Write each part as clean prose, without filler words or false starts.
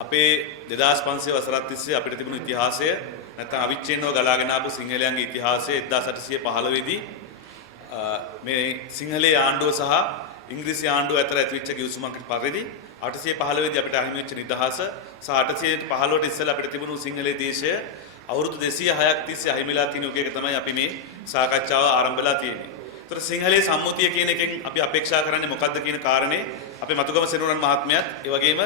අපේ 2500 වසරක් තිස්සේ අපිට තිබුණු ඉතිහාසය නැත්නම් අවිච්ඡේදව ගලාගෙන ආපු සිංහලයන්ගේ ඉතිහාසය 1850 දී මේ සිංහලයේ ආණ්ඩුව සහ ඉංග්‍රීසි ආණ්ඩුව අතර ඇතිවෙච්ච ගිවිසුමක් පරිදි 815 දී අපිට අහිමි වෙච්ච නිදහස සහ 815ට ඉස්සෙල්ලා අපිට තිබුණු සිංහලයේ දේශය අවුරුදු 206ක් තිස්සේ අහිමිලා තියෙන එක තමයි අපි මේ සාකච්ඡාව ආරම්භලා තියෙන්නේ. ඒතර සිංහලයේ සම්මුතිය කියන එකෙන් අපි අපේක්ෂා කරන්නේ මොකක්ද කියන කාරණේ අපේ මතුගම සෙනුරන් මහත්මයාත් ඒ වගේම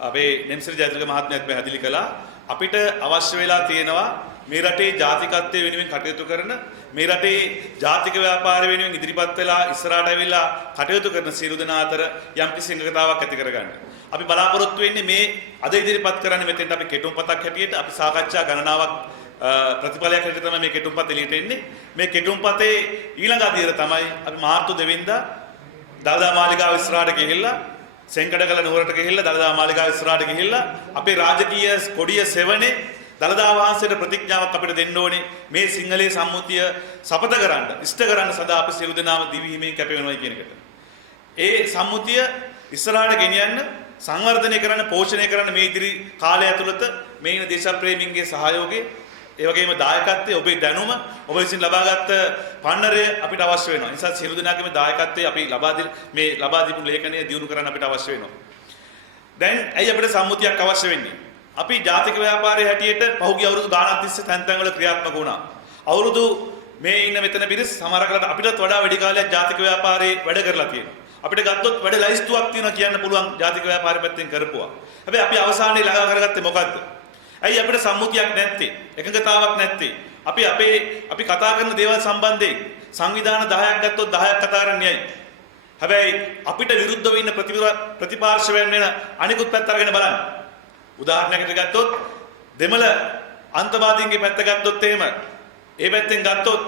අපේ නෙම්සිරි ජයතිලක මහත්මයාත් පැහැදිලි කළා. අපිට අවශ්‍ය වෙලා තියෙනවා මේ රටේ ජාතිකත්වයේ වෙනුවෙන් කටයුතු කරන මේ රටේ ජාතික ව්‍යාපාරය වෙනුවෙන් ඉදිරිපත් වෙලා ඉස්සරහට ඇවිල්ලා කටයුතු කරන සියලු දෙනා අතර යම්කිසි එකතාවක් ඇති කරගන්න. අපි බලාපොරොත්තු වෙන්නේ මේ අද ඉදිරිපත් කරන්නේ මෙතෙන්ට අපි කෙටුම්පතක් හැටියට අපි සාකච්ඡා ගණනාවක් ප්‍රතිඵලයක් හැටියට තමයි මේ කෙටුම්පත එළියට එන්නේ. මේ කෙටුම්පතේ ඊළඟ අදියර තමයි අපි මාර්තු 2 වෙනිදා දළදා මාලිගාව ඉස්සරහට ගිහිල්ලා සෙන්කඩගල නුවරට ගිහිල්ලා දළදා මාලිගාව ඉස්සරහට ගිහිල්ලා අපේ රාජකීය කොඩිය සෙවනේ දළදා වහන්සේට ප්‍රතිඥාවක් අපිට දෙන්න ඕනේ මේ සිංහලයේ සම්මුතිය සපත කරන්න ඉෂ්ට කරන්න සදා අපි සියලු දෙනාම දිවිහිමින් කැප වෙනවා කියන එකට. ඒ සම්මුතිය ඉස්සරහට ගෙනියන්න සංවර්ධනය කරන්න පෝෂණය කරන්න මේ ඉදිරි කාලය ඇතුළත මේ ඉන්න දේශප්‍රේමීන්ගේ සහයෝගය ඒ වගේම දායකත්වය ඔබේ දැනුම ඔබ විසින් ලබාගත් පන්නරය අපිට අවශ්‍ය වෙනවා. ඒ නිසා සියලු දෙනාගේම දායකත්වය අපි ලබා දීපු ලේඛනය දියුණු කරන්න අපිට අවශ්‍ය වෙනවා. දැන් ඇයි අපිට සම්මුතියක් අවශ්‍ය වෙන්නේ? අපි ජාතික ව්‍යාපාරයේ හැටියට පහුගිය අවුරුදු ගානක් තිස්සේ තැන් වල ක්‍රියාත්මක වුණා. අවුරුදු මේ ඉන්න මෙතන පිරිස් සමහරකට අපිටත් වඩා වැඩි කාලයක් ජාතික ව්‍යාපාරයේ වැඩ කරලා තියෙනවා. අපිට ගත්තොත් වැඩ ලයිස්තුවක් තියෙනවා කියන්න පුළුවන් ජාතික ව්‍යාපාරය පැත්තෙන් කරපුවා. හැබැයි අපි අවසානයේ ළඟා කරගත්තේ මොකද්ද? ඇයි අපිට සම්මුතියක් නැත්තේ? එකඟතාවක් නැත්තේ? අපි කතා කරන දේවල් සම්බන්ධයෙන් සංවිධාන 10ක් ගත්තොත් 10ක් කතා කරන්නේයි. හැබැයි අපිට විරුද්ධව ඉන්න ප්‍රතිපාර්ශවයන් වෙන අනිකුත් පැත්ත අරගෙන බලන්න. උදාහරණයකට ගත්තොත් දෙමළ අන්තවාදීන්ගේ පැත්ත ගත්තොත් එහෙම ඒ පැත්තෙන් ගත්තොත්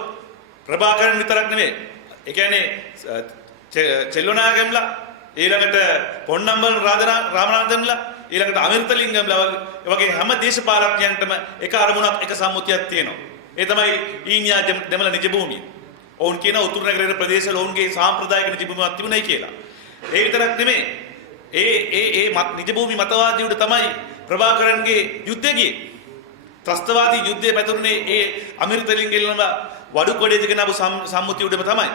ප්‍රභාකරන් විතරක් නෙමෙයි. ඒ කියන්නේ චෙල්ලොනාගම්ලා ඊළඟට පොන්නම්බල රාමනාදන්ලා ඊළඟට අමිර්තලිංගම්ලා වගේ හැම දේශපාලකයන්ටම එක අරමුණක් එක සම්මුතියක් තියෙනවා. ඒ තමයි ඊනියා දෙමළ නිජ භූමිය. ඔවුන් කියන උතුරු නගරයේ ප්‍රදේශවල ඔවුන්ගේ සාම්ප්‍රදායික නිජ භූමියක් තිබුණයි කියලා. ඒ විතරක් නෙමෙයි. ඒ නිජ භූමි මතවාදීුට තමයි ප්‍රභාකරන්ගේ යුද්ධය ගියේ. ත්‍රස්තවාදී යුද්ධය පැතුරුනේ ඒ අමිර්තලිංගම්ල වඩුකොඩේ දෙගෙන ආපු සම්මුතිය උඩම තමයි.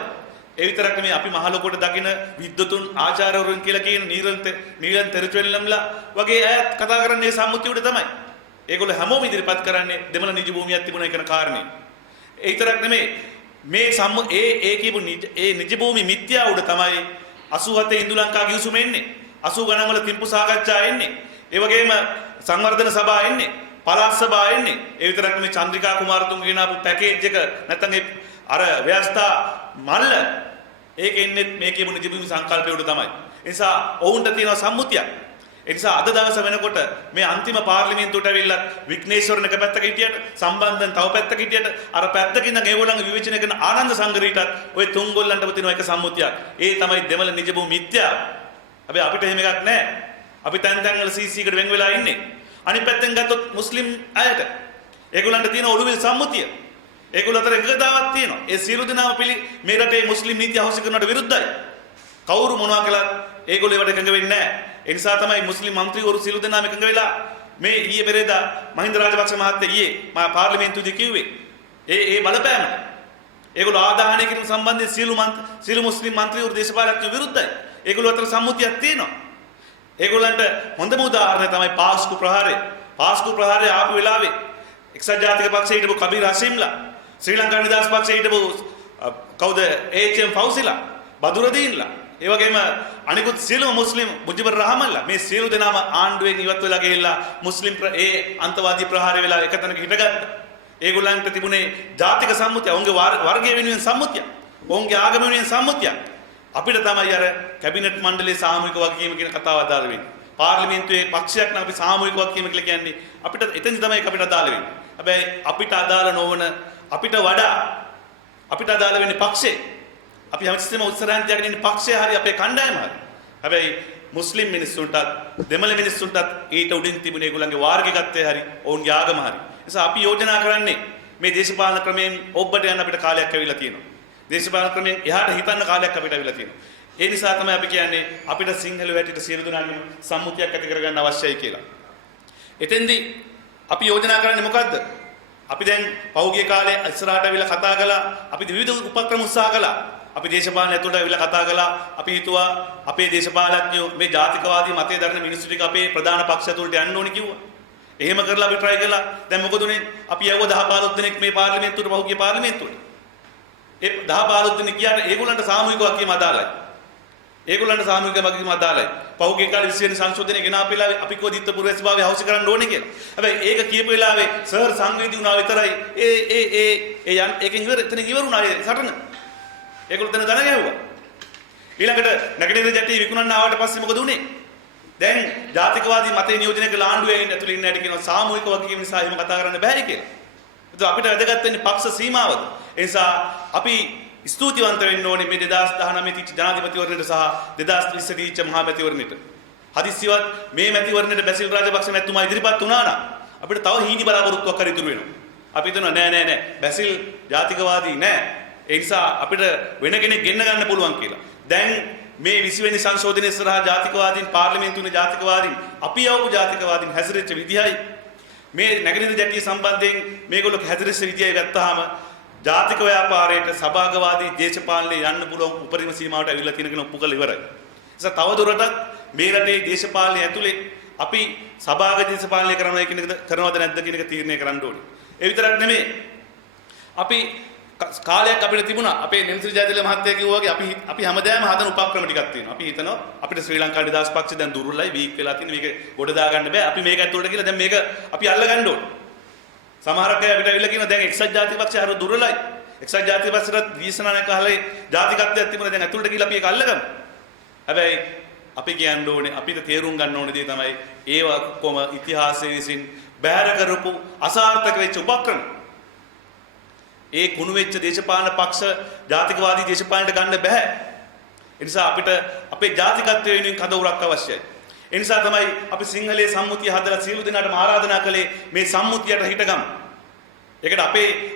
ඒ විතරක් නෙමෙයි අපි මහ ලොකුට දකින විද්වතුන් ආචාර්යවරුන් කියලා කියන නීලන් තෙරචෙල්ලම්ලා වගේ අයත් කතා කරන්නේ සම්මුතිය උඩ තමයි. ඒගොල්ලෝ හැමෝම ඉදිරිපත් කරන්නේ දෙමළ නිජ භූමියක් තිබුණා කියන කාරණේ. ඒ විතරක් නෙමෙයි මේ කියපු නිජ භූමි මිත්‍යා උඩ තමයි 87 ඉන්දු ලංකා ගිවිසුම එන්නේ. 80 ගණන් වල තිම්පු සාකච්ඡා එන්නේ. ඒ වගේම සංවර්ධන සභා එන්නේ. පළාත් සභා එන්නේ. ඒ විතරක් නෙමෙයි චන්ද්‍රිකා කුමාරතුංග ගෙන ආපු පැකේජ් එක නැත්නම් අර ව්‍යවස්ථා මල්ල ඒක එන්නේ මේ කියපු නිජ භූමි සංකල්පය උඩ තමයි. ඒ නිසා ඔවුන්ට තියෙන සම්මුතියක්. ඒ නිසා අද දවස වෙනකොට මේ අන්තිම පාර්ලිමේන්තුවට ඇවිල්ලා විග්නේශ්වරන් එක පැත්තක හිටියට සම්බන්ධන් තව පැත්තක හිටියට අර පැත්තකින් ඉඳන් ඒගොල්ලන්ගේ විවේචනය කරන ආනන්ද සංගරීටත් ওই තුන්ගොල්ලන්ටම තියෙන එක සම්මුතියක්. ඒ තමයි දෙමළ නිජ භූමි මිත්‍යාව. හැබැයි අපිට එහෙම එකක් නැහැ. අපි තැන් වල CC එකට වෙන් වෙලා ඉන්නේ. අනිත් පැත්තෙන් ගත්තොත් මුස්ලිම් අයට ඒගොල්ලන්ට තියෙන ඔළුවේ සම්මුතිය. ඒගොල්ලෝ අතර එකතාවක් තියෙනවා. ඒ සියලු දෙනාම මේ රටේ මුස්ලිම් නීති අවශ්‍ය කරනවට විරුද්ධයි. කවුරු මොනවා කළත් ඒගොල්ලෝ ඒවට එකඟ වෙන්නේ නැහැ. ඒ නිසා තමයි මුස්ලිම් മന്ത്രിවරු සියලු දෙනාම එකඟ වෙලා මේ ඊයේ පෙරේදා මහින්ද රාජපක්ෂ මහත්තයා ඊයේ මා පාර්ලිමේන්තුවේදී කිව්වේ ඒ බලපෑමට. ඒගොල්ලෝ ආදාහනය කිරීම සම්බන්ධයෙන් සියලු මුස්ලිම් മന്ത്രിවරු දේශපාලකයන් විරුද්ධයි. ඒගොල්ලෝ අතර සම්මුතියක් තියෙනවා. ඒගොල්ලන්ට හොඳම උදාහරණය තමයි පාස්කු ප්‍රහාරය. පාස්කු ප්‍රහාරය ආපු වෙලාවේ එක්සත් ජාතික පක්ෂයේ හිටපු කබීර් හෂිම්ලා ශ්‍රී ලංකා නිදහස් පක්ෂයේ හිටපු කවුද ඒච්.එම්. ෆෞසිලා බදුරදීන්ලා ඒ වගේම අනිකුත් සියලුම මුස්ලිම් මුජිබුර් රහමන්ලා මේ සියලු දෙනාම ආණ්ඩුවෙන් ඉවත් වෙලා ගිහිල්ලා මුස්ලිම් ඒ අන්තවාදී ප්‍රහාරය වෙලා එකතැනක හිටගත්තා. ඒගොල්ලන්ට තිබුණේ ජාතික සම්මුතිය, ඔවුන්ගේ වර්ගය වෙනුවෙන් සම්මුතිය, ඔවුන්ගේ ආගම වෙනුවෙන් සම්මුතිය. අපිට තමයි අර කැබිනට් මණ්ඩලයේ සාමූහික වගකීම කියන කතාව අදාළ වෙන්නේ. පාර්ලිමේන්තුවේ පක්ෂයක් නම් අපි සාමූහික වගකීම කියලා කියන්නේ අපිට එතෙන්දි තමයි අපිට අදාළ වෙන්නේ. හැබැයි අපිට අදාළ නොවන අපිට වඩා අපිට අදාළ වෙන්නේ පක්ෂේ. අපි හැමතිස්සෙම උත්සාහයන් තියාගෙන ඉන්නේ පක්ෂය හරි අපේ කණ්ඩායම හරි. හැබැයි මුස්ලිම් මිනිස්සුන්ටත් දෙමළ මිනිස්සුන්ටත් ඊට උඩින් තිබුණේ ඒගොල්ලන්ගේ වාර්ගිකත්වය හරි ඔවුන්ගේ ආගම හරි. ඒ නිසා අපි යෝජනා කරන්නේ මේ දේශපාලන ක්‍රමයෙන් ඔබට යන අපිට කාලයක් ඇවිල්ලා තියෙනවා. දේශපාලන ක්‍රමයෙන් එහාට හිතන්න කාලයක් අපිට ඇවිල්ලා තියෙනවා. ඒ නිසා තමයි අපි කියන්නේ අපිට සිංහල වැටිට සියලු දෙනාගේම සම්මුතියක් ඇති කරගන්න අවශ්‍යයි කියලා. එතෙන්දී අපි යෝජනා කරන්නේ මොකද්ද? අපි දැන් පහුගිය කාලේ ඉස්සරහට අවිලා කතා කළා. අපි විවිධ උපක්‍රම උත්සාහ කළා. අපි දේශපාලන ඇතුළට අවිලා කතා කළා. අපි හිතුවා අපේ දේශපාලඥයෝ මේ ජාතිකවාදී මතය දරන මිනිස්සු ටික අපේ ප්‍රධාන පක්ෂ ඇතුළට යන්න ඕනේ කිව්වා. එහෙම කරලා අපි try කළා. දැන් මොකද උනේ? අපි යවුව 10 15 දෙනෙක් මේ පාර්ලිමේන්තුවට පහුගිය පාර්ලිමේන්තුවට. ඒ 10 15 දෙනෙක් ගියාට ඒගොල්ලන්ට සාමූහික වගකීම අදාළයි. ඒගොල්ලන්ට සාමූහික වගකීම අදාළයි. පහුගිය කාලේ 20 වෙනි සංශෝධනය ගෙනාපු වෙලාවේ අපි කිව්ව දිත්ත පුරවැසිභාවය අවශ්‍ය කරන්න ඕනේ කියලා. හැබැයි ඒක කියපු වෙලාවේ සර් සංවේදී වුණා විතරයි. ඒකෙන් ඉවර එතනින් ඉවර වුණා ඒ සටන. ඒගොල්ලෝ දැන ගැහුවා. ඊළඟට නැගණිර ජැටි විකුණන්න ආවට පස්සේ මොකද උනේ? දැන් ජාතිකවාදී මතය නියෝජනය කළ ආණ්ඩුවේ ඇතුළේ ඉන්න ඇටි කියනවා සාමූහික වගකීම නිසා එහෙම කතා කරන්න බෑ කියලා. ඒත් අපිට වැදගත් වෙන්නේ පක්ෂ සීමාවද. ඒ නිසා අපි ස්තුතිවන්ත වෙන්න ඕනේ මේ 2019 තිච්ච ජනාධිපතිවරණයට සහ 2020 තිච්ච මහා මැතිවරණයට. හදිස්සියවත් මේ මැතිවරණයට බැසිල් රාජපක්ෂ මැතිතුමා ඉදිරිපත් වුණා නම් අපිට තව හීනි බලාපොරොත්තුවක් කර ඉතුරු වෙනවා. අපි හිතනවා නෑ බැසිල් ජාතිකවාදී නෑ. ඒ නිසා අපිට වෙන කෙනෙක් ගෙන්න ගන්න පුළුවන් කියලා. දැන් මේ 20 වෙනි සංශෝධනයේ ඉස්සරහා ජාතිකවාදීන් පාර්ලිමේන්තුවේ ජාතිකවාදීන් අපි යවපු ජාතිකවාදීන් හැසිරෙච්ච විදිහයි මේ නැගණිර ජැටිය සම්බන්ධයෙන් මේගොල්ලෝ හැසිරෙච්ච විදිහයි ගත්තාම ජාතික ව්‍යාපාරයට සභාගවාදී දේශපාලනයේ යන්න පුළුවන් උපරිම සීමාවට අවිල්ලා තියෙන කෙන ඔප්පු කරලා ඉවරයි. ඒ නිසා තවදුරටත් මේ රටේ දේශපාලනය ඇතුලේ අපි සභාගත දේශපාලනය කරනවද නැද්ද කියන එක තීරණය කරන්න ඕනේ. ඒ විතරක් නෙමෙයි අපි කාලයක් අපිට තිබුණා අපේ නෙම්සිරි ජයතිලක මහත්තයා කිව්වා වගේ අපි හැමදාම හදන උපක්‍රම ටිකක් තියෙනවා. අපි හිතනවා අපිට ශ්‍රී ලංකා නිදහස් පක්ෂය දැන් දුර්වලයි වීක් වෙලා තියෙන මේක ගොඩ දා ගන්න බෑ. අපි මේක ඇතුළට කියලා දැන් මේක අපි අල්ල ගන්න ඕනේ. සමහරක් අය අපිට ඇවිල්ලා කියනවා දැන් එක්සත් ජාතික පක්ෂය හරිය දුර්වලයි. එක්සත් ජාතික පක්ෂයට විශ්නානක කාලේ ජාතිකත්වයක් තිබුණා දැන් ඇතුළට ගිහලා අපි ඒක අල්ලගමු. හැබැයි අපි කියන්න ඕනේ අපිට තේරුම් ගන්න ඕනේ දේ තමයි ඒවා කොම ඉතිහාසයේ විසින් බැහැර කරපු අසාර්ථක වෙච්ච උපක්‍රම. ඒ කුණු වෙච්ච දේශපාලන පක්ෂ ජාතිකවාදී දේශපාලනයට ගන්න බෑ. ඒ නිසා අපිට අපේ ජාතිකත්වය වෙනුවෙන් කඳවුරක් අවශ්‍යයි. ඒ නිසා තමයි අපි සිංහලයේ සම්මුතිය හදලා සියලු දෙනාටම ආරාධනා කළේ මේ සම්මුතියට හිටගමු. ඒකට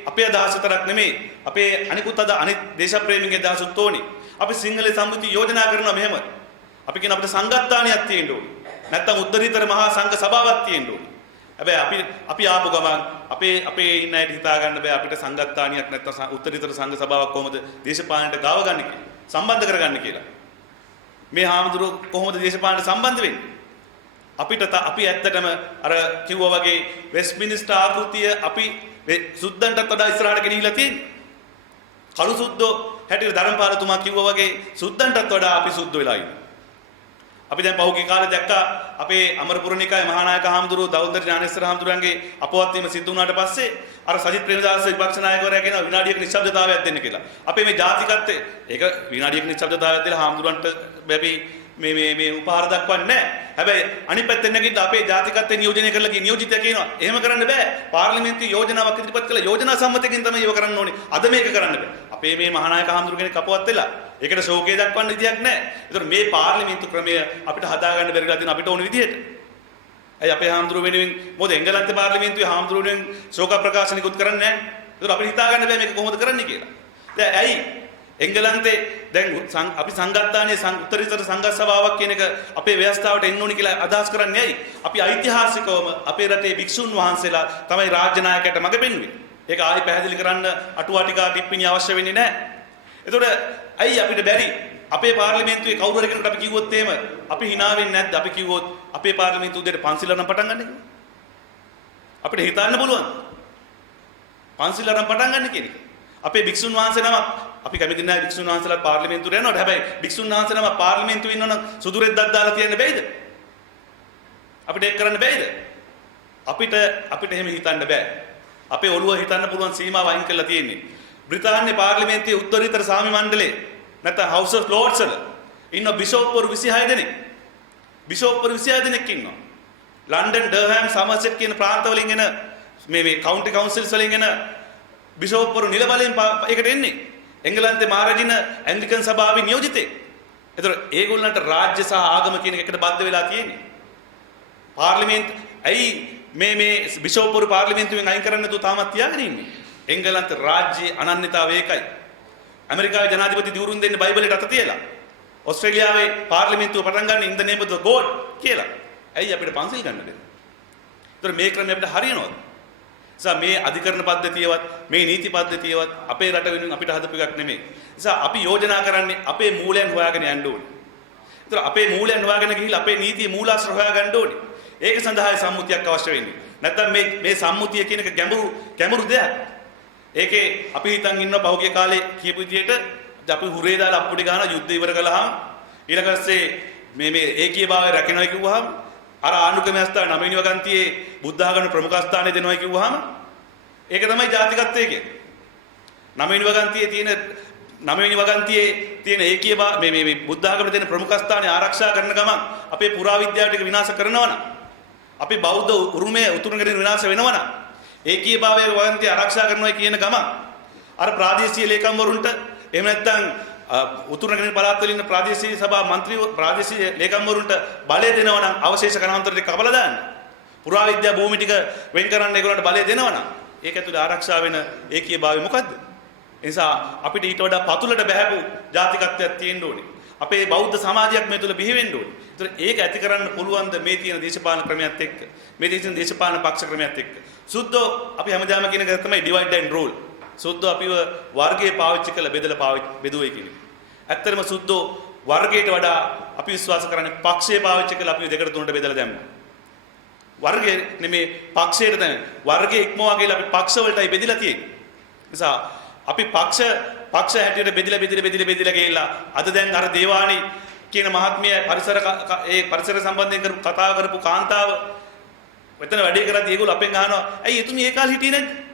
අපේ අදහස තරක් නෙමෙයි අපේ අනිකුත් අනිත් දේශප්‍රේමීන්ගේ අදහසුත් ඕනි. අපි සිංහලයේ සම්මුතිය යෝජනා කරනවා මෙහෙම. අපි කියන අපිට සංගත්තානියක් තියෙන්න ඕනි. නැත්තම් උත්තරීතර මහා සංඝ සභාවක් තියෙන්න ඕනි. හැබැයි අපි ආපු ගමන් අපේ ඉන්න අයට හිතා ගන්න බෑ අපිට සංගත්තානියක් නැත්තම් උත්තරීතර සංඝ සභාවක් කොහොමද දේශපාලනයට ගාව ගන්න කියලා. සම්බන්ධ කරගන්න කියලා. මේ හාමුදුරුවෝ කොහොමද දේශපාලනයට සම්බන්ධ වෙන්නේ? අපි ඇත්තටම අර කිව්වා වගේ වෙස්ට්මිනිස්ටර් ආකෘතිය අපි සුද්දන්ටත් වඩා ඉස්සරහට ගෙනිහිලා තියෙන්නේ. කළු සුද්දෝ හැටියට ධර්මපාලතුමා කිව්වා වගේ සුද්දන්ටත් වඩා අපි සුද්දෝ වෙලා ඉන්නේ. අපි දැන් පහුගිය කාලේ දැක්කා අපේ අමරපුරනිකායේ මහානායක හාමුදුරුවෝ දවුල්දර ඥානේශ්වර හාමුදුරන්ගේ අපවත් වීම සිදු වුණාට පස්සේ අර සජිත් ප්‍රේමදාස විපක්ෂ නායකවරයා කියනවා විනාඩියක නිශ්ශබ්දතාවයක් දෙන්න කියලා. අපේ මේ ජාතිකත්වයේ ඒක විනාඩියක නිශ්ශබ්දතාවයක් දෙලා හාමුදුරන්ට බැබි මේ උපහාර දක්වන්නේ නැහැ. හැබැයි අනිත් පැත්තෙන් නැගිට අපේ ජාතිකත්වයේ නියෝජනය කරලා ගිය නියෝජිතයා කියනවා එහෙම කරන්න බෑ. පාර්ලිමේන්තුවේ යෝජනාවක් ඉදිරිපත් කළා යෝජනා සම්මතයෙන් තමයි ඒව කරන්න ඕනේ. අද මේක කරන්න බෑ. අපේ මේ මහානායක හාමුදුරු කෙනෙක් අපවත් වෙලා ඒකට ශෝකය දක්වන්න විදියක් නැහැ. ඒතර මේ පාර්ලිමේන්තු ක්‍රමය අපිට හදාගන්න බැරිලා තියෙන අපිට ඕන විදියට. ඇයි අපේ හාමුදුරු වෙනුවෙන් මොකද එංගලන්තේ පාර්ලිමේන්තුවේ හාමුදුරු වෙනුවෙන් ශෝක ප්‍රකාශනිකුත් කරන්නේ නැහැ. ඒතර අපිට හිතා ගන්න බෑ මේක කොහොමද කරන්නේ කියලා. දැන් ඇයි එංගලන්තේ දැන් අපි සංගත්තානේ උත්තරීතර සංඝ සභාවක් කියන එක අපේ ව්‍යවස්ථාවට එන්න ඕනි කියලා අදහස් කරන්නේ ඇයි? අපි ඓතිහාසිකවම අපේ රටේ භික්ෂුන් වහන්සේලා තමයි රාජ්‍ය නායකයට මඟ පෙන්වන්නේ. ඒක ආයි පැහැදිලි කරන්න අටුවා ටිකා ටිප්පණි අවශ්‍ය වෙන්නේ නැහැ. එතකොට ඇයි අපිට බැරි අපේ පාර්ලිමේන්තුවේ කවුරු හරි කෙනෙකුට අපි කිව්වොත් එහෙම අපි hina වෙන්නේ නැද්ද? අපි කිව්වොත් අපේ පාර්ලිමේන්තුව උදේට පන්සිල් අරන් පටන් ගන්න කියලා. අපිට හිතන්න පුළුවන්. පන්සිල් අරන් පටන් ගන්න කියන එක. අපේ භික්ෂුන් වහන්සේ නමක් අපි කැමති නැහැ භික්ෂුන් වහන්සේලා පාර්ලිමේන්තුවට යනවට. හැබැයි භික්ෂුන් වහන්සේ නම පාර්ලිමේන්තුවේ ඉන්නවනම් සුදු රෙද්දක් දාලා තියන්න බැයිද? අපිට ඒක කරන්න බැයිද? අපිට එහෙම හිතන්න බෑ. අපේ ඔළුව හිතන්න පුළුවන් සීමාව අයින් කරලා තියෙන්නේ. බ්‍රිතාන්‍ය පාර්ලිමේන්තුවේ උත්තරීතර සාමි මණ්ඩලයේ නැත්නම් House of Lords වල ඉන්න බිෂොප්වරු 26 දෙනෙක්. බිෂොප්වරු 26 දෙනෙක් ඉන්නවා. ලන්ඩන්, ඩර්හැම්, සමර්සෙට් කියන ප්‍රාන්තවලින් එන මේ කවුන්ටි කවුන්සිල්ස් වලින් එන බිෂොප්වරු නිල බලයෙන් ඒකට එන්නේ. එංගලන්තේ මාරජින ඇන්ග්ලිකන් සභාවේ නියෝජිතෙක්. ඒතර ඒගොල්ලන්ට රාජ්‍ය සහ ආගම කියන එකට බද්ධ වෙලා තියෙන්නේ. පාර්ලිමේන්තු ඇයි මේ බිෂොප්වරු පාර්ලිමේන්තුවෙන් අයින් කරන්න තු තාමත් තියාගෙන ඉන්නේ. එංගලන්ත රාජ්‍යයේ අනන්‍යතාවය ඒකයි. ඇමරිකාවේ ජනාධිපති දිවුරුම් දෙන්නේ බයිබලයට අත තියලා. ඕස්ට්‍රේලියාවේ පාර්ලිමේන්තුව පටන් ගන්න in the name of the God කියලා. ඇයි අපිට පන්සිල් ගන්න දෙන්නේ? ඒතර මේ ක්‍රමය අපිට හරියනවද? නිසා මේ අධිකරණ පද්ධතියවත් මේ නීති පද්ධතියවත් අපේ රට වෙනුවෙන් අපිට හදපු එකක් නෙමෙයි. නිසා අපි යෝජනා කරන්නේ අපේ මූලයන් හොයාගෙන යන්න ඕනේ. ඒතර අපේ මූලයන් හොයාගෙන ගිහිල්ලා අපේ නීතියේ මූලාශ්‍ර හොයාගන්න ඕනේ. ඒක සඳහායි සම්මුතියක් අවශ්‍ය වෙන්නේ. නැත්නම් මේ සම්මුතිය කියන එක ගැඹුරු දෙයක්. ඒකේ අපි හිතන් ඉන්නවා පහුගිය කාලේ කියපු විදිහට අපි හුරේ දාලා අප්පුඩි ගහන යුද්ධ ඉවර කළාම ඊළඟ පස්සේ මේ ඒකීයභාවය රැකෙනවා කිව්වහම අර ආණ්ඩුක්‍රම ව්‍යවස්ථාවේ 9 වෙනි වගන්තියේ බුද්ධ ආගම ප්‍රමුඛ ස්ථානය දෙනවා කිව්වහම ඒක තමයි ජාතිකත්වය කියන්නේ. 9 වෙනි වගන්තියේ තියෙන ඒකීයභාව මේ බුද්ධ ආගමේ තියෙන ප්‍රමුඛ ස්ථානය ආරක්ෂා කරන ගමන් අපේ පුරාවිද්‍යාව ටික විනාශ කරනවා නම් අපි බෞද්ධ උරුමය උතුරුගෙන විනාශ වෙනවා නම් ඒකීයභාවයේ වගන්තිය ආරක්ෂා කරනවා කියන ගමන් අර ප්‍රාදේශීය ලේකම්වරුන්ට එහෙම නැත්නම් උතුරුගෙන පළාත් වලින් ප්‍රාදේශීය සභා മന്ത്രി ප්‍රාදේශීය ලේකම්වරුන්ට බලය දෙනවා නම් අවශේෂ කණාන්තරට කපලා දාන්න පුරාවිද්‍යා භූමි ටික වෙන් කරන්න ඒගොල්ලන්ට බලය දෙනවා නම් ඒක ඇතුලේ ආරක්ෂා වෙන ඒකීයභාවය මොකද්ද? ඒ නිසා අපිට ඊට වඩා පතුලට බහැපු ජාතිකත්වයක් තියෙන්න ඕනේ. අපේ බෞද්ධ සමාජයක් මේ තුල බිහි වෙන්න ඕනේ. ඒතර ඒක ඇති කරන්න පුළුවන් ද මේ තියෙන දේශපාලන ක්‍රමයක් එක්ක මේ තියෙන දේශපාලන පක්ෂ ක්‍රමයක් එක්ක. සුද්ධෝ අපි හැමදාම කියන එක තමයි divide and rule. සුද්ධෝ අපිව වර්ගයේ පාවිච්චි කරලා බෙදලා බෙදුවේ කියන්නේ. ඇත්තටම සුද්ධෝ වර්ගයට වඩා අපි විශ්වාස කරන්නේ පක්ෂයේ පාවිච්චි කරලා අපිව දෙකට තුනට බෙදලා දැම්මා. වර්ගයේ නෙමේ පක්ෂයට තමයි. වර්ගයේ ඉක්මවා ගිහලා අපි පක්ෂ වලටයි බෙදලා තියෙන්නේ. නිසා අපි පක්ෂ හැටියට බෙදලා ගිහිල්ලා අද දැන් අර දේවානි කියන මහත්මිය පරිසර සම්බන්ධයෙන් කතා කරපු කාන්තාව මෙතන වැඩේ කරද්දී ඒගොල්ලෝ අපෙන් අහනවා ඇයි එතුමි ඒ කාලේ හිටියේ නැද්ද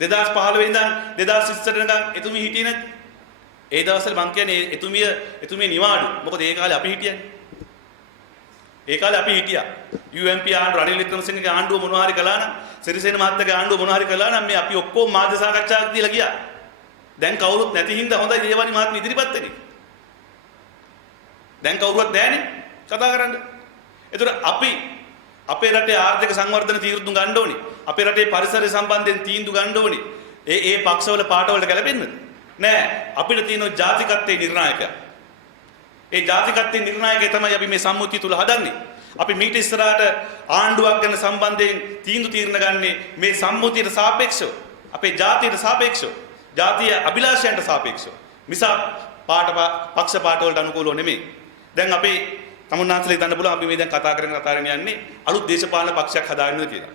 2015 ඉඳන් 2020 වෙනකන් එතුමි හිටියේ නැද්ද ඒ දවස්වල මං කියන්නේ එතුමිය නිවාඩු මොකද ඒ කාලේ අපි හිටියනේ ඒ කාලේ අපි හිටියා UMP ආණ්ඩුව රනිල් වික්‍රමසිංහගේ ආණ්ඩුව මොනවා හරි කළා නම් සිරිසේන මහත්තයාගේ ආණ්ඩුව මොනවා හරි කළා නම් මේ අපි ඔක්කොම මාධ්‍ය සාකච්ඡාවක් දීලා ගියා දැන් කවුරුත් නැති හින්දා හොඳයි දේවානි මහත්මිය ඉදිරිපත් වෙන්නේ දැන් කවුරුවත් නැහැනේ කතා කරන්න. ඒතර අපි අපේ රටේ ආර්ථික සංවර්ධන තීන්දුව ගන්න ඕනේ. අපේ රටේ පරිසරය සම්බන්ධයෙන් තීන්දුව ගන්න ඕනේ. ඒ පක්ෂවල පාටවලට ගැලපෙන්නද? නෑ. අපිට තියෙන ජාතිකත්වයේ නිර්ණායකයා. ඒ ජාතිකත්වයේ නිර්ණායකයා තමයි අපි මේ සම්මුතිය තුල හදන්නේ. අපි මීට ඉස්සරහට ආණ්ඩුවක් ගැන සම්බන්ධයෙන් තීන්දුව తీරන ගන්නේ මේ සම්මුතියට සාපේක්ෂව. අපේ ජාතියට සාපේක්ෂව. ජාතිය අභිලාෂයන්ට සාපේක්ෂව. මිසක් පක්ෂ පාටවලට අනුකූලව නෙමෙයි. දැන් අපි තමුන්නාන්සලා හිතන්න පුළුවන් අපි මේ දැන් කතා කරගෙන යන්නේ අලුත් දේශපාලන පක්ෂයක් හදාගන්නද කියලා.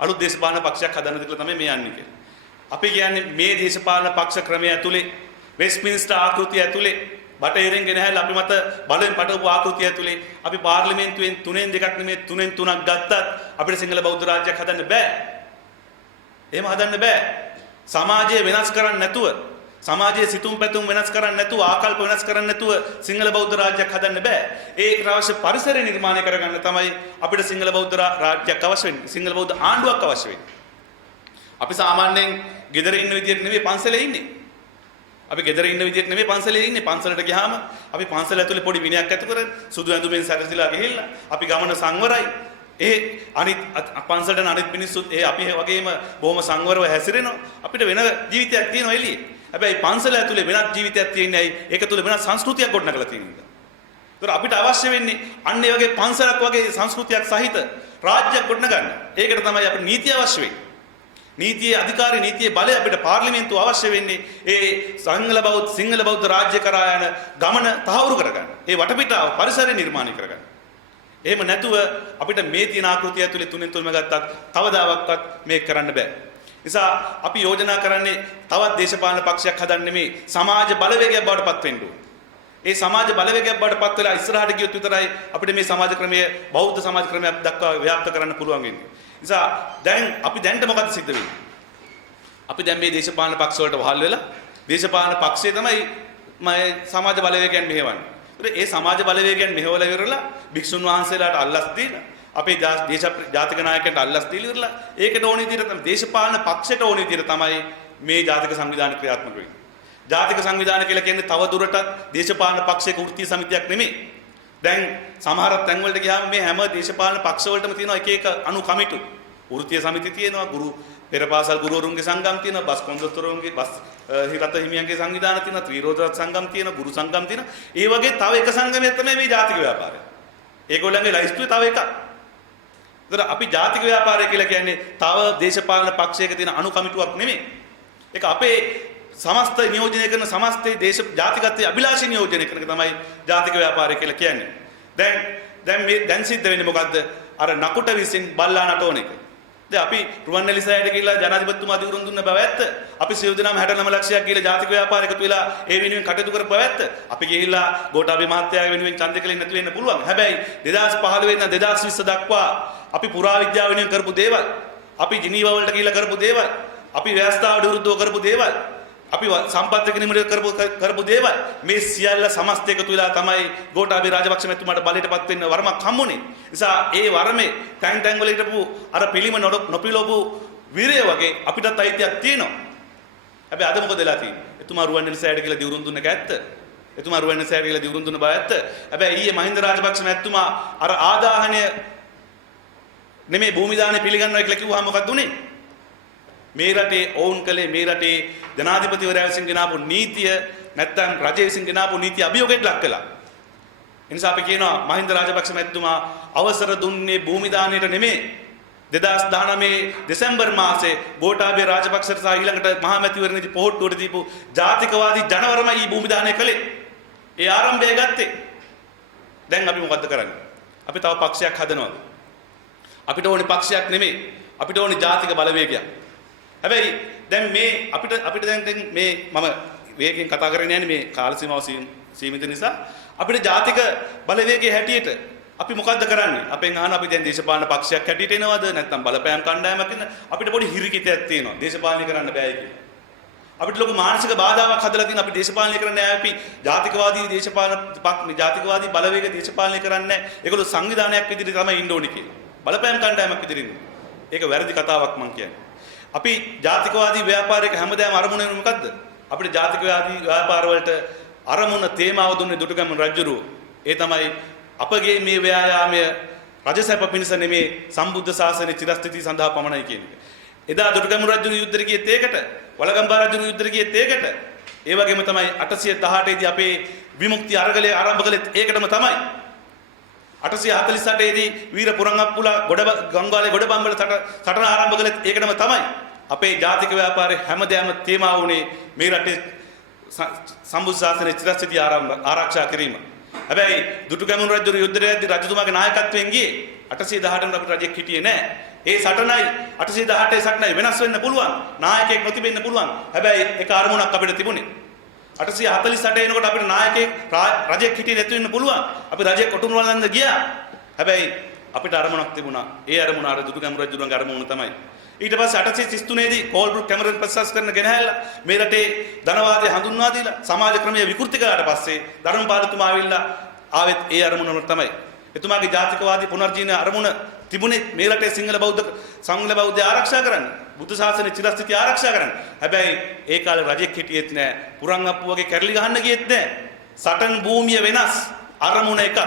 අලුත් දේශපාලන පක්ෂයක් හදන්නද කියලා තමයි මේ යන්නේ කියලා. අපි කියන්නේ මේ දේශපාලන පක්ෂ ක්‍රමය ඇතුලේ වෙස්ට්මින්ස්ටර් ආකෘතිය ඇතුලේ බටහිරින් ගෙන හැල්ලා අපි මත බලෙන් පටවපු ආකෘතිය ඇතුලේ අපි පාර්ලිමේන්තුවෙන් 3න් 2ක් නෙමෙයි 3න් 3ක් ගත්තත් අපිට සිංහල බෞද්ධ රාජ්‍යයක් හදන්න බෑ. එහෙම හදන්න බෑ. සමාජය වෙනස් කරන්න නැතුව සමාජයේ සිතුම් පැතුම් වෙනස් කරන්න නැතුව ආකල්ප වෙනස් කරන්න නැතුව සිංහල බෞද්ධ රාජ්‍යයක් හදන්න බෑ. ඒකට අවශ්‍ය පරිසරය නිර්මාණය කරගන්න තමයි අපිට සිංහල බෞද්ධ රාජ්‍යයක් අවශ්‍ය වෙන්නේ. සිංහල බෞද්ධ ආණ්ඩුවක් අවශ්‍ය වෙන්නේ. අපි සාමාන්‍යයෙන් ගෙදර ඉන්න විදියට නෙමෙයි පන්සලේ ඉන්නේ. අපි ගෙදර ඉන්න විදියට නෙමෙයි පන්සලේ ඉන්නේ. පන්සලට ගියාම අපි පන්සල ඇතුලේ පොඩි විනයක් ඇති කරගෙන සුදු ඇඳුමෙන් සැරසිලා ගිහිල්ලා අපි ගමන සංවරයි. අනිත් පන්සලට අනිත් මිනිස්සුත් අපි වගේම බොහොම සංවරව හැසිරෙනවා. අපිට වෙන ජීවිතයක් තියෙනවා එළියේ. හැබැයි පන්සල ඇතුලේ වෙනත් ජීවිතයක් තියෙන්නේ ඇයි? ඒක තුල වෙනත් සංස්කෘතියක් ගොඩනගලා තියෙන නිසා. ඒතර අපිට අවශ්‍ය වෙන්නේ අන්න ඒ වගේ පන්සලක් වගේ සංස්කෘතියක් සහිත රාජ්‍යයක් ගොඩනගන්න. ඒකට තමයි අපිට නීතිය අවශ්‍ය වෙන්නේ. නීතියේ අධිකාරී නීතියේ බලය අපිට පාර්ලිමේන්තුව අවශ්‍ය වෙන්නේ ඒ සිංහල බෞද්ධ රාජ්‍ය කරා යන ගමන තහවුරු කරගන්න. ඒ වටපිටාව පරිසරය නිර්මාණය කරගන්න. එහෙම නැතුව අපිට මේ තියෙන ආකෘතිය ඇතුලේ 3න් 3ම ගත්තත් කවදාවත් මේක කරන්න බෑ. නිසා අපි යෝජනා කරන්නේ තවත් දේශපාලන පක්ෂයක් හදන්න නෙමෙයි සමාජ බලවේගයක් බවට පත් වෙන්න ඕනේ. ඒ සමාජ බලවේගයක් බවට පත් වෙලා ඉස්සරහට ගියොත් විතරයි අපිට මේ සමාජ ක්‍රමය බෞද්ධ සමාජ ක්‍රමයක් දක්වා ව්‍යාප්ත කරන්න පුළුවන් වෙන්නේ. නිසා අපි දැන්ට මොකද සිද්ධ වෙන්නේ? අපි දැන් මේ දේශපාලන පක්ෂ වලට වහල් වෙලා දේශපාලන පක්ෂය තමයි සමාජ බලවේගයන් මෙහෙවන්නේ. ඒ සමාජ බලවේගයන් මෙහෙවලා ඉවරලා භික්ෂුන් වහන්සේලාට අල්ලස් දීලා අපේ ජාතික නායකයන්ට අල්ලස් දීලා ඉවරලා ඒකට ඕන විදිහට තමයි දේශපාලන පක්ෂයට ඕන විදිහට තමයි මේ ජාතික සංවිධානය ක්‍රියාත්මක වෙන්නේ. ජාතික සංවිධානය කියලා කියන්නේ තව දුරටත් දේශපාලන පක්ෂයක වෘත්තීය සමිතියක් නෙමෙයි. දැන් සමහර තැන් වලට ගියාම මේ හැම දේශපාලන පක්ෂ වලටම තියෙනවා එක එක අනු කමිටු. වෘත්තීය සමිති තියෙනවා, ගුරු පෙරපාසල් ගුරුවරුන්ගේ සංගම් තියෙනවා, බස් කොන්දොස්තරවරුන්ගේ බස් හිරත හිමියන්ගේ සංවිධාන තියෙනවා, ත්‍රිරෝධරත් සංගම් තියෙනවා, ගුරු සංගම් තියෙනවා. ඒ වගේ තව එක සංගමයක් තමයි මේ ජාතික ව්‍යාපාරය. ඒගොල්ලන්ගේ ලයිස්තුවේ තව එකක්. ඒතර අපි ජාතික ව්‍යාපාරය කියලා කියන්නේ තව දේශපාලන පක්ෂයක තියෙන අනුකමිටුවක් නෙමෙයි. ඒක අපේ සමස්ත නියෝජනය කරන සමස්තයේ ජාතිකත්වයේ අභිලාෂී නියෝජනය කරන එක තමයි ජාතික ව්‍යාපාරය කියලා කියන්නේ. දැන් සිද්ධ වෙන්නේ මොකද්ද? අර නකුට විසින් බල්ලා නටවන එක. දැන් අපි රුවන්වැලි සෑයට ගිහිල්ලා ජනාධිපතිතුමා දිවුරුම් දුන්න බව ඇත්ත. අපි සියලු දෙනාම 69 ලක්ෂයක් ගිහිල්ලා ජාතික ව්‍යාපාරයක එකතු වෙලා ඒ වෙනුවෙන් කටයුතු කරපු බව ඇත්ත. අපි ගිහිල්ලා ගෝඨාභය මහත්තයා වෙනුවෙන් ඡන්දෙ කලේ නැති වෙන්න පුළුවන්. හැබැයි 2015 ඉඳන් 2020 දක්වා අපි පුරා විද්‍යාව වෙනුවෙන් කරපු දේවල්, අපි ජිනීවා වලට ගිහිල්ලා කරපු දේවල්, අපි ව්‍යවස්ථාවට විරුද්ධව කරපු දේවල්, අපි සම්පත් විකිණීමට කරපු දේවල් මේ සියල්ල සමස්ත එකතු වෙලා තමයි ගෝඨාභය රාජපක්ෂ මැතිතුමාට බලයටපත් වෙන්න වරමක් හම්බුනේ. නිසා ඒ වරමේ තැන් වල හිටපු අර පිළිම නොපිලෝපු වීරය වගේ අපිටත් අයිතියක් තියෙනවා. හැබැයි අද මොකද වෙලා තියෙන්නේ? එතුමා රුවන්වැලි සෑයට කියලා දිවුරුම් දුන්න එක ඇත්ත. එතුමා රුවන්වැලි සෑයට කියලා දිවුරුම් දුන්න බව ඇත්ත. හැබැයි ඊයේ මහින්ද රාජපක්ෂ මැතිතුමා අර ආදාහනය නෙමේ භූමි දාණය පිළිගන්නවා කියලා කිව්වහම මොකක්ද උනේ? මේ රටේ ඕන් කලේ මේ රටේ ජනාධිපතිවරයා විසින් ගෙනාවු නීතිය නැත්නම් රජය විසින් ගෙනාවු නීතිය අභියෝගයට ලක් කළා. ඒ නිසා අපි කියනවා මහින්ද රාජපක්ෂ මැතිතුමා අවසර දුන්නේ භූමි දාණයට නෙමෙයි. 2019 දෙසැම්බර් මාසේ ගෝඨාභය රාජපක්ෂට සහ ඊළඟට මහා මැතිවරණදී පොහොට්ටුවට දීපු ජාතිකවාදී ජනවරමයි භූමි දාණය කළේ. ඒ ආරම්භය ගත්තේ. දැන් අපි මොකද්ද කරන්නේ? අපි තව පක්ෂයක් හදනවා. අපිට ඕනේ පක්ෂයක් නෙමෙයි. අපිට ඕනේ ජාතික බලවේගයක්. හැබැයි දැන් මේ අපිට දැන් මේ මම වේගෙන් කතා කරගෙන යන්නේ මේ කාල සීමාව සීමිත නිසා අපිට ජාතික බලවේගයේ හැටියට අපි මොකද්ද කරන්නේ? අපෙන් අහන අපි දැන් දේශපාලන පක්ෂයක් හැටියට එනවද නැත්නම් බලපෑම් කණ්ඩායමක් ඉන්න අපිට පොඩි හිරිකිතයක් තියෙනවා. දේශපාලනය කරන්න බෑ කියලා. අපිට ලොකු මානසික බාධාවක් හදලා තියෙන අපි දේශපාලනය කරන්නේ නැහැ. අපි ජාතිකවාදී බලවේග දේශපාලනය කරන්නේ නැහැ. ඒගොල්ලෝ සංවිධානයක් විදිහට තමයි ඉන්න ඕනේ කියලා. බලපෑම් කණ්ඩායමක් විදිහට. ඒක වැරදි කතාවක් මං කියන්නේ. අපි ජාතිකවාදී ව්‍යාපාරයක හැමදාම අරමුණ වෙන්නේ මොකද්ද? අපිට ජාතිකවාදී ව්‍යාපාර වලට අරමුණ තේමාව දුන්නේ දුටුගැමුණු රජුරුව. ඒ තමයි අපගේ මේ ව්‍යායාමය රජසැප පිණිස නෙමේ සම්බුද්ධ ශාසනයේ චිරස්ථිතිය සඳහා පමණයි කියන එක. එදා දුටුගැමුණු රජුරුව යුද්ධෙට ගියේත් ඒකට, වලගම්බා රජුරුව යුද්ධෙට ගියේත් ඒකට. ඒ වගේම තමයි 818 දී අපේ විමුක්ති අරගලය ආරම්භ කළෙත් ඒකටම තමයි. 848 දී වීර පුරංගප්පුලා ගංගාලේ ගොඩබම්බල සටන ආරම්භ කළෙත් ඒකටම තමයි. අපේ ජාතික ව්‍යාපාරයේ හැමදේම තේමා වුණේ මේ රටේ සම්බුද්ධ ශාසනයේ චිරස්ථිතිය ආරක්ෂා කිරීම. හැබැයි දුටුගැමුණු රජු යුද්ධයට යද්දී රජතුමාගේ නායකත්වයෙන් ගියේ 818 අපිට රජෙක් හිටියේ නැහැ. ඒ සටනයි 818 සටනයි වෙනස් වෙන්න පුළුවන්. නායකයෙක් නොතිබෙන්න පුළුවන්. හැබැයි ඒක අරමුණක් අපිට තිබුණේ. 848 එනකොට අපිට නායකයෙක් රජෙක් හිටියේ නැතු වෙන්න පුළුවන්. අපි රජෙක් කොටුණු වලඳ ගියා. හැබැයි අපිට අරමුණක් තිබුණා. ඒ අරමුණ අර දුටුගැමුණු රජුගේ අරමුණ තමයි. ඊට පස්සේ 833 දී කෝල්බෘක් කැමරන් ප්‍රසස් කරන ගෙනහැල්ලා මේ රටේ ධනවාදය හඳුන්වා දීලා සමාජ ක්‍රමයේ විකෘති කළාට පස්සේ ධර්මපාලතුමා ආවිල්ලා ආවෙත් ඒ අරමුණම තමයි. එතුමාගේ ජාතිකවාදී පුනර්ජීවන අරමුණ තිබුණේ මේ රටේ සිංහල බෞද්ධ ආරක්ෂා කරන්න. බුද්ධ ශාසනයේ චිරස්ථිතිය ආරක්ෂා කරන්න. හැබැයි ඒ කාලේ රජෙක් හිටියෙත් නෑ. පුරංගප්පු වගේ කැරලි ගහන්න ගියෙත් නෑ. සටන් භූමිය වෙනස්, අරමුණ එකක්.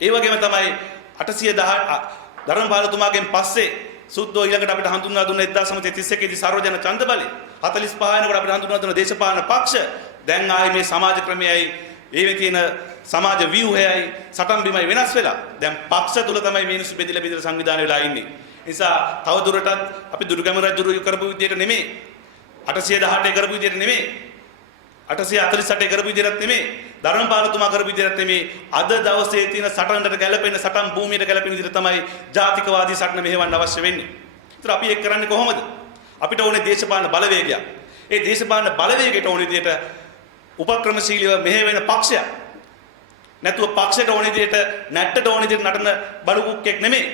ඒ වගේම තමයි 818 ධර්මපාලතුමාගෙන් පස්සේ සුද්ධෝ ඊළඟට අපිට හඳුන්වා දුන්න 1931 දී සර්වජන ඡන්ද බලය 45 වෙනකොට අපිට හඳුන්වා දුන්න දේශපාලන පක්ෂ දැන් ආයේ මේ සමාජ ක්‍රමයයි ඒවේ තියෙන සමාජ ව්‍යුහයයි සටන් බිමයි වෙනස් වෙලා දැන් පක්ෂ තුල තමයි මිනිස්සු බෙදලා සංවිධානය වෙලා ඉන්නේ. ඒ නිසා තව දුරටත් අපි දුටුගැමුණු රජු කරපු විදියට නෙමෙයි 818 කරපු විදියට නෙමෙයි 848 කරපු විදියට නෙමෙයි ධර්මපාලතුමා කරපු විදියට නෙමෙයි අද දවසේ තියෙන සටනට ගැලපෙන සටන් භූමියට ගැලපෙන විදියට තමයි ජාතිකවාදී සටන මෙහෙවන්න අවශ්‍ය වෙන්නේ. ඒතර අපි ඒක කරන්නේ කොහොමද? අපිට ඕනේ දේශපාලන බලවේගයක්. ඒ දේශපාලන බලවේගයට ඕනේ විදියට උපක්‍රමශීලීව මෙහෙවෙන පක්ෂයක්. නැතුව පක්ෂයට ඕනේ විදියට නැට්ටට ඕනේ විදියට නටන බඩු කුක්කෙක් නෙමෙයි.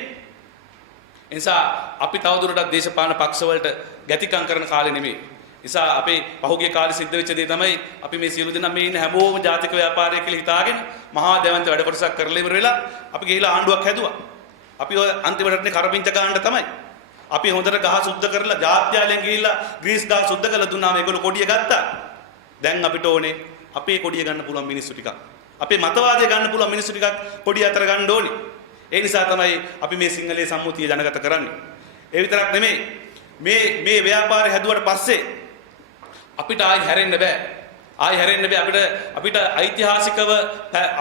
ඒ නිසා අපි තවදුරටත් දේශපාලන පක්ෂ වලට ගැතිකම් කරන කාලේ නෙමෙයි. නිසා අපේ පහුගිය කාලේ සිද්ධ වෙච්ච දේ තමයි අපි මේ සියලු දෙනා මේ ඉන්න හැමෝම ජාතික ව්‍යාපාරය කියලා හිතාගෙන මහා දැවන්ත වැඩ කොටසක් කරලා ඉවර වෙලා අපි ගිහිලා ආණ්ඩුවක් හැදුවා. අපි ඔය අන්තිමටනේ කරපිංච ගන්න තමයි. අපි හොඳට ගහ සුද්ධ කරලා ජාත්‍යාලෙන් ගිහිල්ලා ග්‍රීස් ගහ සුද්ධ කරලා දුන්නාම ඒගොල්ලෝ කොඩිය ගත්තා. දැන් අපිට ඕනේ අපේ කොඩිය ගන්න පුළුවන් මිනිස්සු ටිකක්. අපේ මතවාදය ගන්න පුළුවන් මිනිස්සු ටිකක් කොඩිය අතර ගන්න ඕනේ. ඒ නිසා තමයි අපි මේ සිංහලයේ සම්මුතිය ජනගත කරන්නේ. ඒ විතරක් නෙමෙයි මේ ව්‍යාපාරය හැදුවට පස්සේ අපිට ආයි හැරෙන්න බෑ. ආයි හැරෙන්න බෑ අපිට ඓතිහාසිකව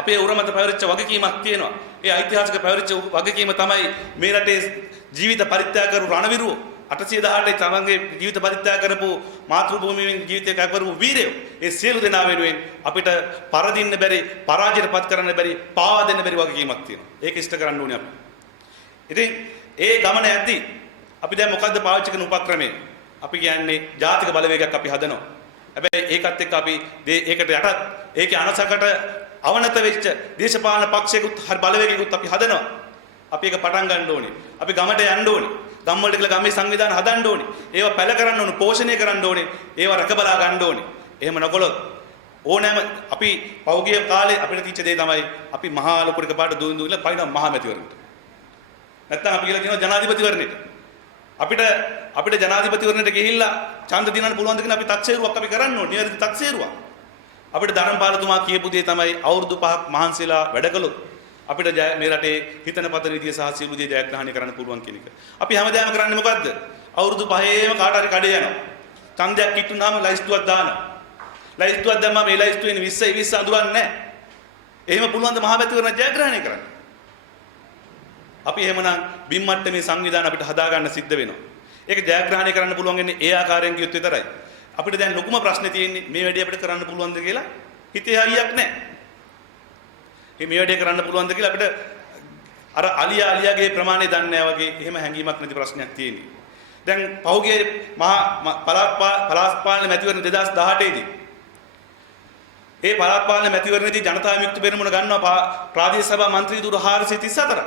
අපේ උරමත පැවරිච්ච වගකීමක් තියෙනවා. ඒ ඓතිහාසික පැවරිච්ච වගකීම තමයි මේ රටේ ජීවිත පරිත්‍යාග කරපු රණවිරුවෝ 818 තමන්ගේ ජීවිත පරිත්‍යාග කරපු මාතෘ භූමියෙන් ජීවිතය කැප කරපු වීරයෝ. ඒ සියලු දෙනා වෙනුවෙන් අපිට පරදින්න බැරි, පරාජයටපත් කරන්න බැරි, පාවා දෙන්න බැරි වගකීමක් තියෙනවා. ඒක ඉෂ්ට කරන්න ඕනේ අපි. ඉතින් ඒ ගමන ඇද්දි අපි දැන් මොකද්ද පාවිච්චි කරන උපක්‍රමය? අපි කියන්නේ ජාතික බලවේගයක් අපි හදනවා. හැබැයි ඒකත් එක්ක අපි ඒකට යටත් ඒකේ අනසකට අවනත වෙච්ච දේශපාලන පක්ෂයකුත් හරි බලවේගයකුත් අපි හදනවා. අපි ඒක පටන් ගන්න ඕනේ. අපි ගමට යන්න ඕනේ. ගම් වලට ගිහලා ගමේ සංවිධාන හදන්න ඕනේ. ඒවා පැල කරන්න ඕනේ, පෝෂණය කරන්න ඕනේ. ඒවා රැකබලා ගන්න ඕනේ. එහෙම නොකළොත් ඕනෑම අපි පෞගිය කාලේ අපිට තිච්ච දේ තමයි අපි මහා ලොකු එක පාට දුන් දුන්ලා පයින්නවා මහා මැතිවරණයට. නැත්තම් අපි කියලා කියනවා ජනාධිපතිවරණයට. අපිට ජනාධිපතිවරණයට ගිහිල්ලා ඡන්ද දිනන්න පුළුවන් ද කියන අපි තක්සේරුවක් අපි කරන්න ඕනේ. නිවැරදි තක්සේරුවක්. අපිට ධර්මපාලතුමා කියපු දේ තමයි අවුරුදු 5ක් මහන්සිලා වැඩ කළොත් අපිට මේ රටේ හිතන පතන විදිය සහ සියලු දේ ජයග්‍රහණය කරන්න පුළුවන් කියන එක. අපි හැමදාම කරන්නේ මොකද්ද? අවුරුදු 5ේම කාට හරි කඩේ යනවා. ඡන්දයක් කිට්ටුනාම ලයිස්තුවක් දානවා. ලයිස්තුවක් දැම්මම මේ ලයිස්තුවේ 20 අඳුරන්නේ නැහැ. එහෙම පුළුවන් ද මහා මැතිවරණ ජයග්‍රහණය කරන්න? අපි එහෙමනම් බිම් මට්ටමේ සංවිධාන අපිට හදා ගන්න සිද්ධ වෙනවා. ඒක ජයග්‍රහණය කරන්න පුළුවන් වෙන්නේ ඒ ආකාරයෙන් කියොත් විතරයි. අපිට දැන් ලොකුම ප්‍රශ්නේ තියෙන්නේ මේ වැඩේ අපිට කරන්න පුළුවන්ද කියලා හිතේ හරියක් නැහැ. මේ වැඩේ කරන්න පුළුවන්ද කියලා අපිට අර අලියාගේ ප්‍රමාණය දන්නේ නැහැ වගේ එහෙම හැඟීමක් නැති ප්‍රශ්නයක් තියෙන්නේ. දැන් පහුගිය මහා පළාත් පාලන මැතිවරණ 2018 දී ඒ පළාත් පාලන මැතිවරණයේදී ජනතා විමුක්ති පෙරමුණ ගන්නවා ප්‍රාදේශ සභා මන්ත්‍රී දුර 434ක්.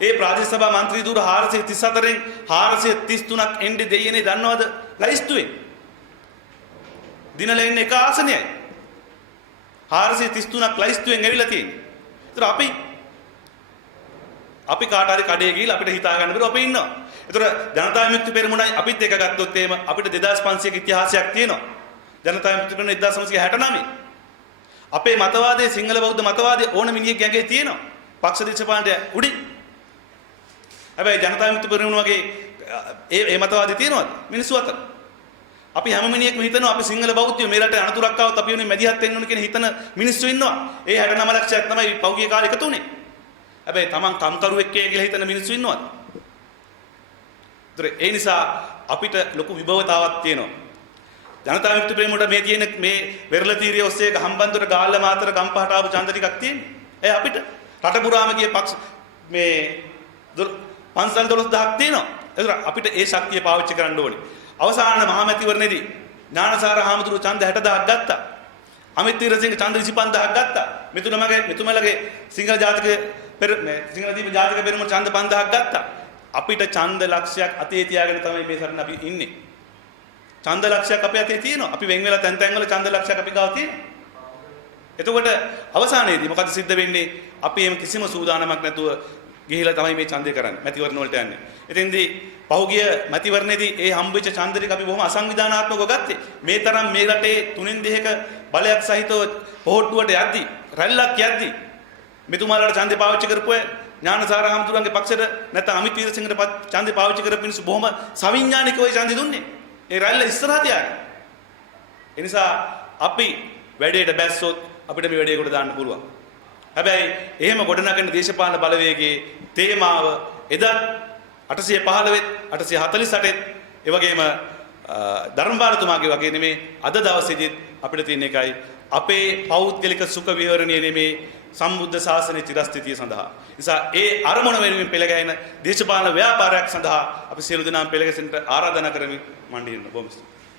ඒ ප්‍රාදේශ සභා මන්ත්‍රී දුර 434න් 433ක් එන්නේ දෙයියනේ දන්නවද ලයිස්තුවේ? දිනල ඉන්නේ එක ආසනයයි. 433ක් ලයිස්තුවෙන් ඇවිල්ලා තියෙන්නේ. ඒතර අපි කාට හරි කඩේ ගිහලා අපිට හිතා ගන්න බැරුව අපි ඉන්නවා. ඒතර ජනතා විමුක්ති පෙරමුණයි අපිත් එක ගත්තොත් එහෙම අපිට 2500ක ඉතිහාසයක් තියෙනවා. ජනතා විමුක්ති පෙරමුණ 1969. අපේ මතවාදයේ සිංහල බෞද්ධ මතවාදයේ ඕන මිනිහෙක් ගැගේ තියෙනවා. පක්ෂ දේශපාලනට උඩින්. හැබැයි ජනතා විමුක්ති පෙරමුණ වගේ ඒ මතවාදී තියෙනවද මිනිස්සු අතර? අපි හැම මිනිහෙක්ම හිතනවා අපි සිංහල බෞද්ධයෝ මේ රටේ අනතුරක් ආවොත් අපි උනේ මැදිහත් වෙන්න ඕන කියන හිතන මිනිස්සු ඉන්නවා. ඒ 69 ලක්ෂයක් තමයි පෞගිය කාලේ එකතු වුනේ. හැබැයි Taman කම්කරුවෙක් කියලා හිතන මිනිස්සු ඉන්නවද? ඒ නිසා අපිට ලොකු විභවතාවක් තියෙනවා. ජනතා විමුක්ති පෙරමුණට මේ තියෙන මේ වෙරළතීරිය ඔස්සේ ගහම්බන්තොට ගාල්ල මාතර ගම්පහට ආපු ඡන්ද ටිකක් තියෙන්නේ. ඒ අපිට රට පුරාම ගිය පක්ෂ මේ පන්සල් 12000ක් තියෙනවා. ඒක අපිට ඒ ශක්තිය පාවිච්චි කරන්න ඕනේ. අවසාන මහා මැතිවරණයේදී ඥානසාර හාමුදුරුවෝ ඡන්ද 60000ක් ගත්තා. අමිත් වීරසිංහ ඡන්ද 25000ක් ගත්තා. මෙතුමලගේ සිංහල ජාතික සිංහල දීප ජාතික පෙරමුණ ඡන්ද 5000ක් ගත්තා. අපිට ඡන්ද ලක්ෂයක් අතේ තියාගෙන තමයි මේ සරණ අපි ඉන්නේ. ඡන්ද ලක්ෂයක් අපේ අතේ තියෙනවා. අපි වෙන් වෙලා තැන් වල ඡන්ද ලක්ෂයක් අපි ගාව තියෙනවා. එතකොට අවසානයේදී මොකද සිද්ධ වෙන්නේ? අපි එහෙම කිසිම සූදානමක් නැතුව ගිහිලා තමයි මේ ඡන්දය කරන්නේ. මැතිවරණ වලට යන්නේ. එතෙන්දී පහුගිය මැතිවරණයේදී ඒ හම්බෙච්ච ඡන්ද ටික අපි බොහොම අසංවිධානාත්මකව ගත්තේ. මේ තරම් මේ රටේ 3/2ක බලයක් සහිතව පොහොට්ටුවට යද්දි, රැල්ලක් යද්දි මෙතුමාලාට ඡන්දේ පාවිච්චි කරපුවා ඥානසාර හාමුදුරන්ගේ පක්ෂයට නැත්නම් අමිත් වීරසිංහට ඡන්දේ පාවිච්චි කරපු මිනිස්සු බොහොම සවිඥානිකව ඒ ඡන්දේ දුන්නේ. ඒ රැල්ල ඉස්සරහට යන්නේ. ඒ නිසා අපි වැඩේට බැස්සොත් අපිට මේ වැඩේ කොට දාන්න පුළුවන්. හැබැයි එහෙම ගොඩනගන දේශපාලන බලවේගයේ තේමාව එදා 815 848 ඒ වගේම ධර්මපාලතුමාගේ වගේ නෙමේ අද දවසේදීත් අපිට තියෙන එකයි අපේ පෞද්ගලික සුඛ විහරණය නෙමේ සම්බුද්ධ ශාසනයේ චිරස්ථිතිය සඳහා. නිසා ඒ අරමුණ වෙනුවෙන් පෙළගැහෙන දේශපාලන ව්‍යාපාරයක් සඳහා අපි සියලු දෙනාම පෙළගැසෙන්නට ආරාධනා කරමින් මණ්ඩින්න බොහොම ස්තුතියි.